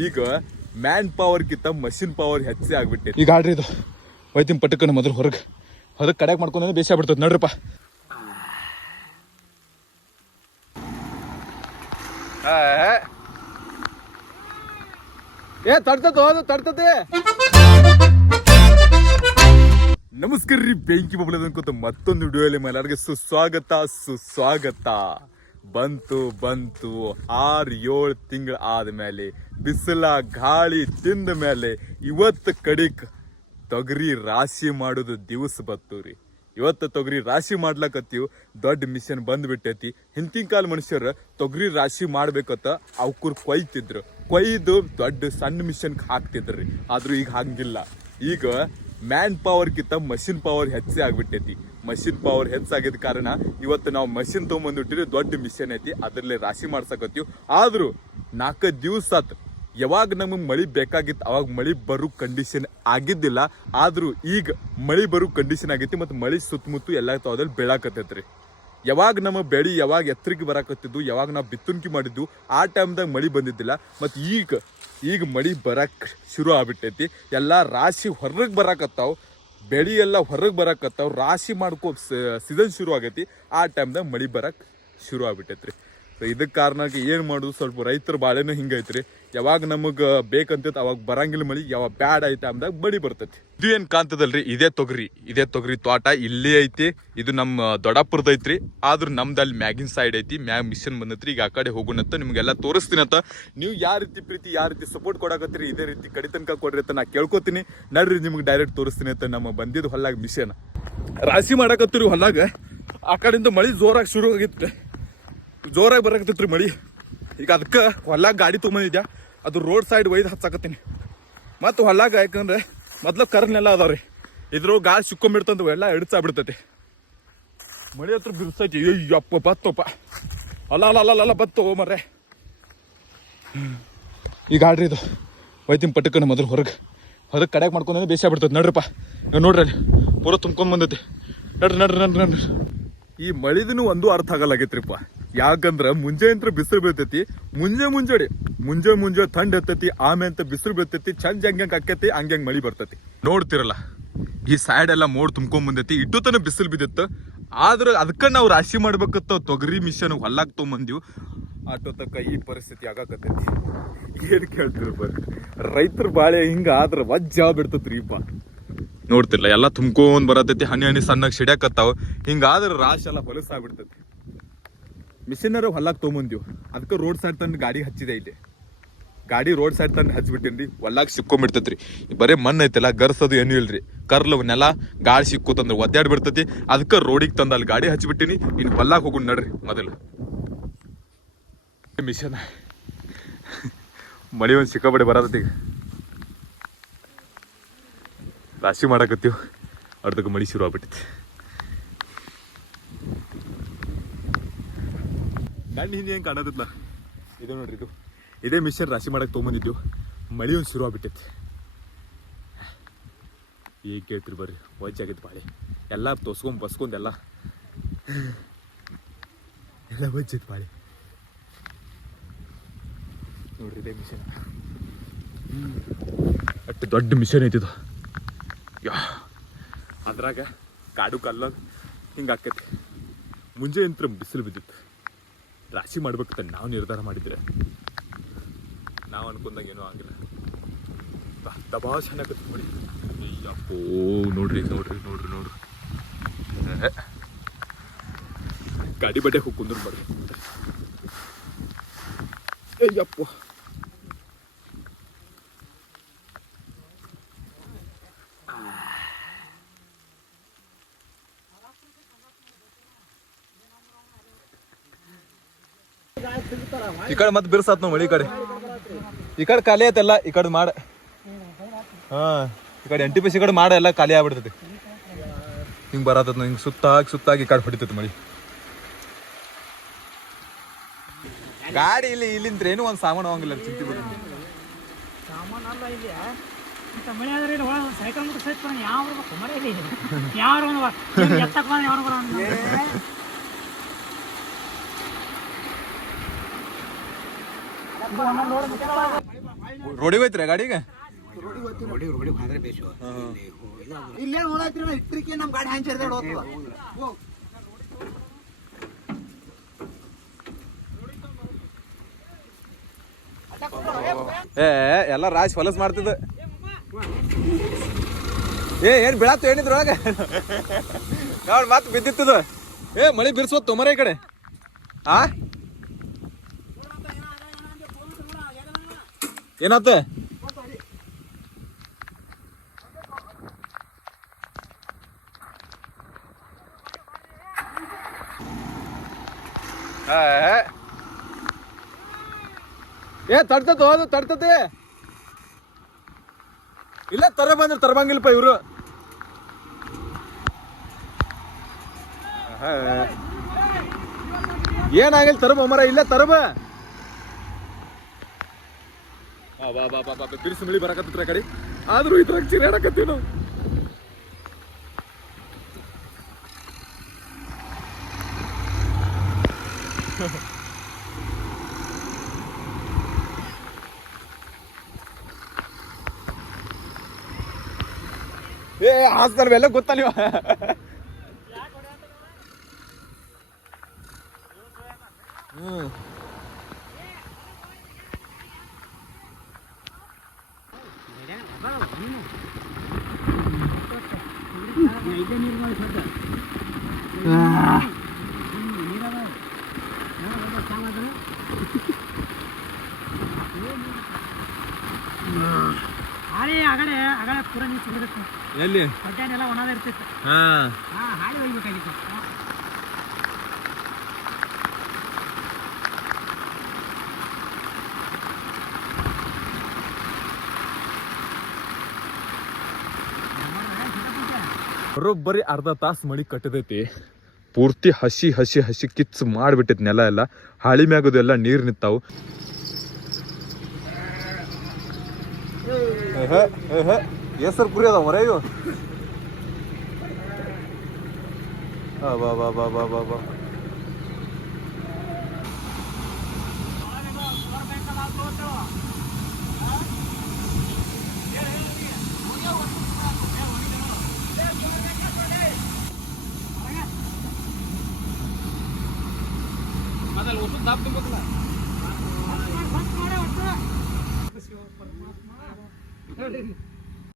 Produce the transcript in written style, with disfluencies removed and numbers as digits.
ಈಗ man power ಕಿಂತ machine power ಹೆಚ್ಚೇ ಆಗ್ಬಿಟ್ಟೈತಿ. ಈಗ ಆಡ್ರಿ ಇದು ವೈದ್ಯನ್ ಪಟ್ಟಕ್ಕನ ಮೊದಲು ಹೊರಗೆ ಅದಕ್ಕೆ ಕಡೆಗೆ ಮಾಡ್ಕೊಂಡ್ರೆ ಬೇಸ ಆಗ್ಬಿಡ್ತದೆ ನೋಡ್ರಪ್ಪ. ತಡ್ತದೆ. ನಮಸ್ಕಾರ ರೀ, ಬೆಂಕಿ ಬಬ್ಲದ ಅನ್ಕೋತ ಮತ್ತೊಂದು ವಿಡಿಯೋಲಿ ಎಲ್ಲರಿಗೆ ಸುಸ್ವಾಗತ. ಬಂತು 6-7 ತಿಂಗಳು ಆದ್ಮೇಲೆ ಬಿಸಿಲ ಗಾಳಿ ತಿಂದ ಮೇಲೆ ಇವತ್ತು ಕಡಿಕ್ ತೊಗರಿ ರಾಶಿ ಮಾಡೋದು ದಿವಸ ಬತ್ತು ರೀ. ಇವತ್ತು ತೊಗರಿ ರಾಶಿ ಮಾಡ್ಲಕತ್ತೀವಿ. ದೊಡ್ಡ ಮಿಷನ್ ಬಂದ್ಬಿಟ್ಟೈತಿ. ಹಿಂದಿನ ಕಾಲ ಮನುಷ್ಯರು ತೊಗರಿ ರಾಶಿ ಮಾಡ್ಬೇಕತ್ತ ಅವ್ಕೂರ್ ಕೊಯ್ದು ದೊಡ್ಡ ಸಣ್ಣ ಮಿಷನ್ ಹಾಕ್ತಿದ್ರಿ. ಆದ್ರೂ ಈಗ ಹಂಗಿಲ್ಲ. ಈಗ ಮ್ಯಾನ್ ಪವರ್ ಕಿಂತ ಮಷಿನ್ ಪವರ್ ಹೆಚ್ಚೇ ಆಗ್ಬಿಟ್ಟೈತಿ. ಮಷಿನ್ ಪವರ್ ಹೆಚ್ಚಾಗಿದ್ದ ಕಾರಣ ಇವತ್ತು ನಾವು ಮಷಿನ್ ತೊಗೊಂಬಂದ್ಬಿಟ್ಟಿರಿ. ದೊಡ್ಡ ಮಿಷನ್ ಐತಿ, ಅದ್ರಲ್ಲೇ ರಾಶಿ ಮಾಡ್ಸಕತ್ತೀವಿ. ಆದ್ರೂ 4 ದಿವಸ ಆತ್. ಯಾವಾಗ ನಮಗೆ ಮಳಿ ಬೇಕಾಗಿತ್ತು ಅವಾಗ ಮಳಿ ಬರೋ ಕಂಡೀಷನ್ ಆಗಿದ್ದಿಲ್ಲ. ಆದ್ರೂ ಈಗ ಮಳಿ ಬರೋ ಕಂಡೀಷನ್ ಆಗೈತಿ. ಮತ್ತು ಮಳಿ ಸುತ್ತಮುತ್ತ ಎಲ್ಲ ತಾವದಲ್ಲಿ ಬೆಳಕತ್ತೈತ್ರಿ. ಯಾವಾಗ ನಮ್ಮ ಬೆಳಿ ಯಾವಾಗ ಎತ್ತರಿಗೆ ಬರಾಕತ್ತಿದ್ದು, ಯಾವಾಗ ನಾವು ಬಿತ್ತುನ್ಕಿ ಮಾಡಿದ್ದು ಆ ಟೈಮ್ದಾಗ ಮಳಿ ಬಂದಿದ್ದಿಲ್ಲ. ಮತ್ತು ಈಗ ಮಳಿ ಬರಕ್ ಶುರು ಆಗ್ಬಿಟ್ಟೈತಿ. ಎಲ್ಲ ರಾಶಿ ಹೊರಗೆ ಬರಾಕತ್ತಾವ, ಬೆಳಿ ಎಲ್ಲ ಹೊರಗೆ ಬರಾಕತ್ತಾವ. ರಾಶಿ ಮಾಡ್ಕೋ ಸೀಸನ್ ಶುರು ಆಗೈತಿ. ಆ ಟೈಮ್ದಾಗ ಮಳಿ ಬರಕ್ ಶುರು ಆಗ್ಬಿಟ್ಟೈತ್ರಿ. ಸೊ ಇದಕ್ಕೆ ಕಾರಣಕ್ಕೆ ಏನು ಮಾಡೋದು, ಸ್ವಲ್ಪ ರೈತರ ಬಾಳೆನೂ ಹಿಂಗೈತ್ರಿ. ಯಾವಾಗ ನಮಗೆ ಬೇಕಂತೈತಿ ಅವಾಗ ಬರಂಗಿಲ್ಲ ಮಳಿ, ಯಾವಾಗ ಬ್ಯಾಡ್ ಐತೆ ಅಂದಾಗ ಬಡಿ ಬರ್ತೈತಿ. ಇದು ಏನು ಕಾಣ್ತದಲ್ರಿ, ಇದೇ ತೊಗರಿ ತೋಟ ಇಲ್ಲೇ ಐತಿ. ಇದು ನಮ್ಮ ದೊಡ್ಡಪುರದ ಐತ್ರಿ. ಆದ್ರೂ ನಮ್ದು ಅಲ್ಲಿ ಮ್ಯಾಗಿನ ಸೈಡ್ ಐತಿ. ಮ್ಯಾಗ್ ಮಿಷನ್ ಬಂದೈತ್ರಿ. ಈಗ ಆ ಕಡೆ ಹೋಗೋಣಂತ ನಿಮ್ಗೆಲ್ಲ ತೋರಿಸ್ತೀನಂತ. ನೀವು ಯಾವ ರೀತಿ ಪ್ರೀತಿ ಯಾವ ರೀತಿ ಸಪೋರ್ಟ್ ಕೊಡಕತ್ತೀರಿ ಇದೇ ರೀತಿ ಕಡಿ ತನಕ ಕೊಡ್ರಿ ಅಂತ ನಾ ಕೇಳ್ಕೊತೀನಿ. ನಡ್ರಿ ನಿಮ್ಗೆ ಡೈರೆಕ್ಟ್ ತೋರಿಸ್ತೀನಿ ಅಂತ. ನಮ್ಮ ಬಂದಿದ್ದು ಹೊಲ್ಲಾಗ ಮಿಷನ್ ರಾಶಿ ಮಾಡಕತ್ತೀರಿ ಹೊಲ್ಲಾಗ. ಆ ಕಡೆಯಿಂದ ಮಳಿ ಜೋರಾಗಿ ಶುರು ಆಗಿತ್ತು, ಜೋರಾಗಿ ಬರಾಕತ್ತೈತ್ರಿ ಮಳಿ. ಈಗ ಅದಕ್ಕೆ ಹೊಲ್ಲಾಗ ಗಾಡಿ ತೊಗೊಂಬಂದಿದ್ಯಾ, ಅದು ರೋಡ್ ಸೈಡ್ ಒಯ್ದು ಹಚ್ಚಾಕತ್ತೀನಿ. ಮತ್ತು ಹೊಲ್ಲಾಗ ಯಾಕಂದ್ರೆ ಮೊದ್ಲು ಕರ್ನೆಲ್ಲ ಅದಾವ್ರಿ. ಇದ್ರ ಗಾಳಿ ಸಿಕ್ಕೊಂಬಿಡ್ತಂದು ಎಲ್ಲ ಎಡ್ಸಾಗ್ಬಿಡ್ತೈತಿ. ಮಳಿ ಹತ್ರ ಬಿರ್ಸೈತಿ. ಅಯ್ಯಪ್ಪ ಬತ್ತಪ್ಪ, ಅಲ್ಲ ಬತ್ತು ಮರ್ರೆ. ಈಗ ಆಡ್ರಿ ಇದು ವೈದ್ಯನ್ ಪಟ್ಟಕ್ಕನ ಮೊದಲು ಹೊರಗೆ ಅದಕ್ಕೆ ಕಡೆಗೆ ಮಾಡ್ಕೊಂಡ್ರೆ ಬೇಸ ಆಗ್ಬಿಡ್ತೈತಿ. ನಡ್ರಪ್ಪ ನೋಡ್ರಿ, ಅಲ್ಲಿ ಪೂರ ತುಂಬ್ಕೊಂಡ್ ಬಂದೈತಿ. ನಡ್ರಿ. ಈ ಮಳಿದೂ ಒಂದು ಅರ್ಥ ಆಗಲ್ಲಾಗೈತ್ರಿಪ್ಪ. ಯಾಕಂದ್ರ ಮುಂಜಾನೆ ಬಿಸಿಲು ಬೀಳ್ತೈತಿ, ಮುಂಜಾನೆ ಥಂಡ್ ಎತ್ತೈತಿ, ಆಮೇಲೆ ಬಿಸಿಲು ಬೀಳ್ತೈತಿ. ಚಂದ ಹೆಂಗ್ ಆಕೈತಿ ಹಂಗೆ ಮಳಿ ಬರ್ತೈತಿ. ನೋಡ್ತಿರಲ್ಲ ಈ ಸೈಡ್ ಎಲ್ಲ ಮೋಡ್ ತುಂಬ್ಕೊಂಡ್ ಬಂದೈತಿ. ಇಟ್ಟು ತನ ಬಿಸಿಲು ಬಿದ್ದಿತ್ತು. ಆದ್ರ ಅದಕ್ಕ ನಾವು ರಾಶಿ ಮಾಡ್ಬೇಕತ್ತ ತೊಗರಿ ಮಿಷನ್ ಹೊಲ್ಲಾಗ ತೊಗೊಂಬಂದಿವ್. ಆಟೋ ತಕ್ಕ ಈ ಪರಿಸ್ಥಿತಿ ಆಗಾಕತ್ತೈತಿ. ಏನ್ ಕೇಳ್ತಿರ್ ಬರ್ರಿ, ರೈತರ ಬಾಳೆ ಹಿಂಗ ಆದ್ರ ವಜ್ಜಾ ಬಿಡ್ತೈತ್ರಿ ಇಪ್ಪ. ನೋಡ್ತಿರ್ಲ ಎಲ್ಲ ತುಂಬ್ಕೊಂಡ್ ಬರತೈತಿ. ಹನಿ ಸಣ್ಣಗೆ ಸಿಡ್ಯಾಕತ್ತಾವ. ಹಿಂಗಾದ್ರೆ ರಾಶಿ ಎಲ್ಲ ಹೊಲಸಾಗ್ಬಿಡ್ತೈತಿ. ಮಿಷಿನರು ಹೊಲ್ಲಾಗ ತೊಗೊಂಬಂದಿವ್. ಅದಕ್ಕೆ ರೋಡ್ ಸೈಡ್ ತಂದು ಗಾಡಿ ಹಚ್ಚಿದೆ. ಇಲ್ಲಿ ಗಾಡಿ ರೋಡ್ ಸೈಡ್ ತಂದು ಹಚ್ಬಿಟ್ಟಿನ್ರಿ. ಹೊಲ್ಲಾಗ ಸಿಕ್ಕೊಂಡ್ಬಿಡ್ತೈತ್ರಿ. ಬರೀ ಮಣ್ಣು ಐತಿಲ್ಲ, ಗರ್ಸದು ಏನೂ ಇಲ್ರಿ. ಕರ್ಲ ನೆಲ ಗಾಳಿ ಸಿಕ್ಕೋತಂದ್ರೆ ಒದ್ದಾಡ್ ಬಿಡ್ತೈತಿ. ಅದಕ್ಕೆ ರೋಡಿಗೆ ತಂದು ಅಲ್ಲಿ ಗಾಡಿ ಹಚ್ಬಿಟ್ಟಿನಿ. ಇನ್ನು ಹೊಲ್ಲಾಗ ಹೋಗೋಣ ನಡ್ರಿ. ಮೊದಲು ಮಿಷನ್ ಮಳಿ ಒಂದು ಸಿಕ್ಕಾಪಟ್ಟೆ ಬರತೈತಿ. ಈಗ ರಾಶಿ ಮಾಡಕತ್ತೀವಿ, ಅರ್ಧಕ್ಕೆ ಮಳಿ ಶುರು ಆಗ್ಬಿಟ್ಟೈತಿ. ಗಂಡು ಹಿಂದೆ ಹೆಂಗೆ ಕಾಣತೈತ್ಲ, ಇದು ನೋಡ್ರಿ. ಇದೇ ಮಿಷನ್ ರಾಶಿ ಮಾಡಕ್ಕೆ ತೊಗೊಂಬಂದಿದ್ದೀವಿ. ಮಳಿ ಒಂದು ಶುರು ಆಗ್ಬಿಟ್ಟೈತಿ. ಈಗ ಕೇಳ್ತಿರಿ ಬರ್ರಿ, ವಜ್ಜಾಗೈತಿ ಬಾಳೆ. ಎಲ್ಲ ಬಸ್ಕೊಂಡ್ ಎಲ್ಲ ವಜ್ಜೈತಿ ಬಾಳೆ. ನೋಡ್ರಿ ಇದೇ ಮಿಷನ್. ಅಷ್ಟು ದೊಡ್ಡ ಮಿಷನ್ ಐತಿದು. ಅದ್ರಾಗ ಕಾಡು ಕಲ್ಲ ಹಿಂಗೆ ಆಕೈತಿ. ಮುಂಜಾನೆ ಬಿಸಿಲು ಬಿದ್ದಿತ್ತು. ರಾಶಿ ಮಾಡ್ಬೇಕಂತ ನಾವು ನಿರ್ಧಾರ ಮಾಡಿದ್ರೆ ನಾವು ಅನ್ಕೊಂಡಾಗ ಏನೂ ಆಗಿಲ್ಲ. ದಬಾ ಚೆನ್ನಾಗತ್ತೆ ನೋಡಿ. ಅಪ್ಪೋ ನೋಡ್ರಿ ಗಾಡಿ ಬಡ್ಡೆ ಹೋಗಿ ಕುಂದ್ರು ಬರ್ರಿ. ಅಯ್ಯಪ್ಪ ಈ ಕಡೆ ಮತ್ತೆ ಬಿರ್ಸಾತ್ ನಾವು ಮಳಿ. ಈ ಕಡೆ ಖಾಲಿ ಆಯ್ತಲ್ಲ. ಈ ಕಡೆ ಮಾಡ ಈ ಕಡೆ NTPC ಕಡೆ ಮಾಡ ಎಲ್ಲ ಖಾಲಿ ಆಗ್ಬಿಡ್ತೈತಿ. ಹಿಂಗ್ ಬರತ್ತ ಹಿಂಗ್ ಸುತ್ತಾಗಿ ಈ ಕಡೆ ಹೊಡಿತೈತಿ ಮಳಿ. ಗಾಡಿ ಇಲ್ಲಿಂದ್ರ ಏನು ಒಂದ್ ಸಾಮಾನು ಹೋಗಂಗಿಲ್ಲ. ಚಿಂತೆ ಬಿಡ. ರೋಡಿಗೆ ಹೋಯ್ತ್ರಿ ಗಾಡಿಗೆ ರೋಡಿ ಹೋದ್ರೆ ಬೇಸು ಇಲ್ಲೇ ನೋಡಾತ್ರಿ ನಾ ಇಟ್ರಿಕೆ ನಮ್ಮ ಗಾಡಿ ಹ್ಯಾಂಚ್ ಹಿಡ್ದಾಡ್ ಹೋಗ್ತದ ಏ ಎಲ್ಲ ರಾಜ್ ಹೊಲಸ್ ಮಾಡ್ತಿದ್ದ ಏನ್ ಬೀಳಾತು ಏನಿದ್ರೊಳಗ ನೋಡ್ ಮತ್ ಬಿದ್ದಿತ್ತದ ಮಳಿ ಬಿರ್ಸೋತ್ ತೊಮರ ಈ ಕಡೆ ಆ ಏನಾತ ತಡ್ತದ ಅದು ತಡ್ತತೆ ಇಲ್ಲ ತರಬಂಗಿಲ್ಪ ಇವ್ರು ಏನಾಗಿಲ್ಲ ತರಬ ಮರ ಇಲ್ಲ ತರಬ ಬಿರ್ಸು ಮಳಿ ಬರಕತ್ತಿತ್ರ ಕಡೆ ಆದ್ರೂ ಇದ್ರಾಗ ಚಿರಾಡಕತ್ತೀವಿ ನಾವು ಹಾಸ್ತಾರ ಎಲ್ಲ ಗೊತ್ತಾ ನೀವು ಆಗಡೆ ಪೂರ ನೀರು ಸಿಗಬೇಕು ಎಲ್ಲಿ ಮಧ್ಯಾಹ್ನ ಒಣದ ಇರ್ತಿತ್ತು ಹಾಳಿ ಹೋಗ್ಬೇಕಾಗಿತ್ತು ಬರೋಬ್ಬರಿ ಅರ್ಧ ತಾಸು ಮಳಿ ಕಟ್ಟದೈತಿ ಪೂರ್ತಿ ಹಸಿ ಹಸಿ ಹಸಿ ಕಿಚ್ಚು ಮಾಡಿಬಿಟ್ಟೈತಿ ನೆಲ ಎಲ್ಲ ಹಾಳಿ ಮ್ಯಾಗದು ಎಲ್ಲ ನೀರು ನಿಂತಾವು ಹೆಸರು ಕುರಿ ಅದಾವ ಮರ ಇವು ಬಾ ಬಾ ಬಾ ಬಾ ಬಾ ಬಾ ನೋಡ್ರಿ